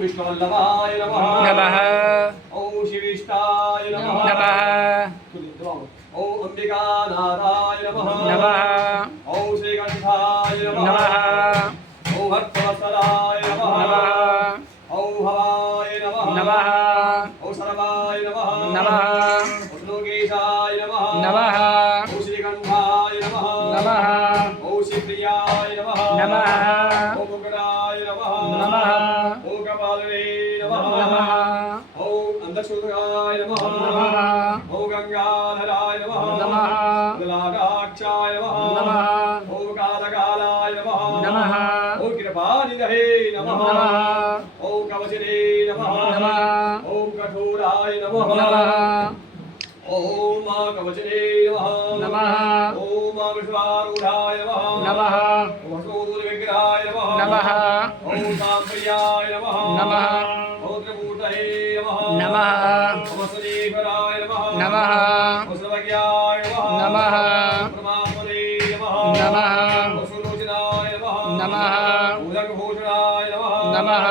विष्णुवल्लभाय नमः ओम शिविष्टाय नमः ओम अंबिकानाथाय नमः ओम श्रीकंठाय नमः ओम भक्तवत्सलाय नमः ओम भवाय नमः ओम सर्वाय नमः ओम लोकेशाय नमः ओम श्रीकंठाय नमः ओम शिवप्रियाय नमः ओम मुकुटाय नमः ओम कपालवे नमः ओम अंधशूद्राय नमः ओम गंगाधराय नमः लागाक्षाय नमः ओम कालकालाय नमः ओम कृपानिधे नमः ओम कवचने नमः ओम कठोराय नमः ओम कवचने नमः ओम विश्वारूढ़ाय नमः ओम सूर्यविग्रहाय नमः ओम सांप्रियाय नमः ओम त्रिमूर्तये नमः ओम सजीवराय नमः ओम सर्वज्ञाय नमः परमात्मने नमः ओम सुलोचनाय नमः ओम जगभूषणाय नमः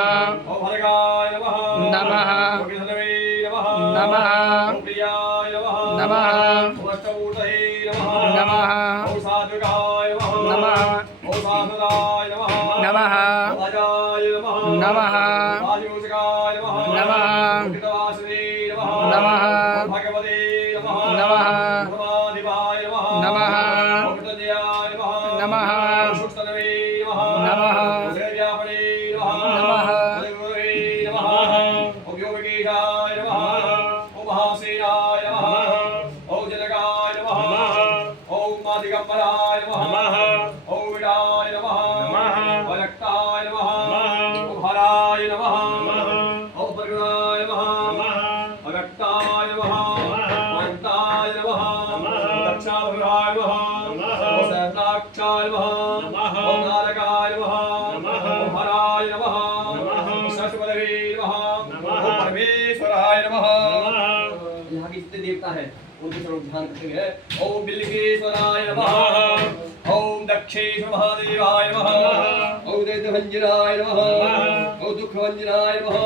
ओम भरगाय नमः ओम केशवे नमः ओम प्रियाय नमः ओम अष्टमूर्तये नमः ओम सात्विकाय नमः ओम साधुराय नमः ओम अजाय नमः आयुषकाय नमः ओम कृतवासिने नमः ओम भगवते नमः ओम परमाधिपाय नमः ओम कृतज्ञाय नमः ओम सुष्ठनवे नमः ओम जयव्यापने नमः ओम गुरुवे नमः ओम योगेशाय नमः ओम महासेनाय नमः ओम जनकाय नमः ओम मादिगंबराय नमः ओम विडाय नमः ओम रक्ताय नमः ओम हराय नमः ओम प्रगणाय नमः ओम रक्ताय नमः ओम रक्ताय नमः ओम दक्षाभराय नमः ओम सहस्राक्षाय नमः ओम नारकाय नमः ओम हराय नमः ओम सरस्वती नमः ओम परमेश्वराय नमः। यहाँ के जितने देवता है उनके स्वरूप ध्यान करते हुए ओम बिल्लिकेश्वराय नमः ओम दक्षेश्वर महादेवाय नमः ओम दैत्यभंजनाय नमः ओम दुःखभंजनाय नमः।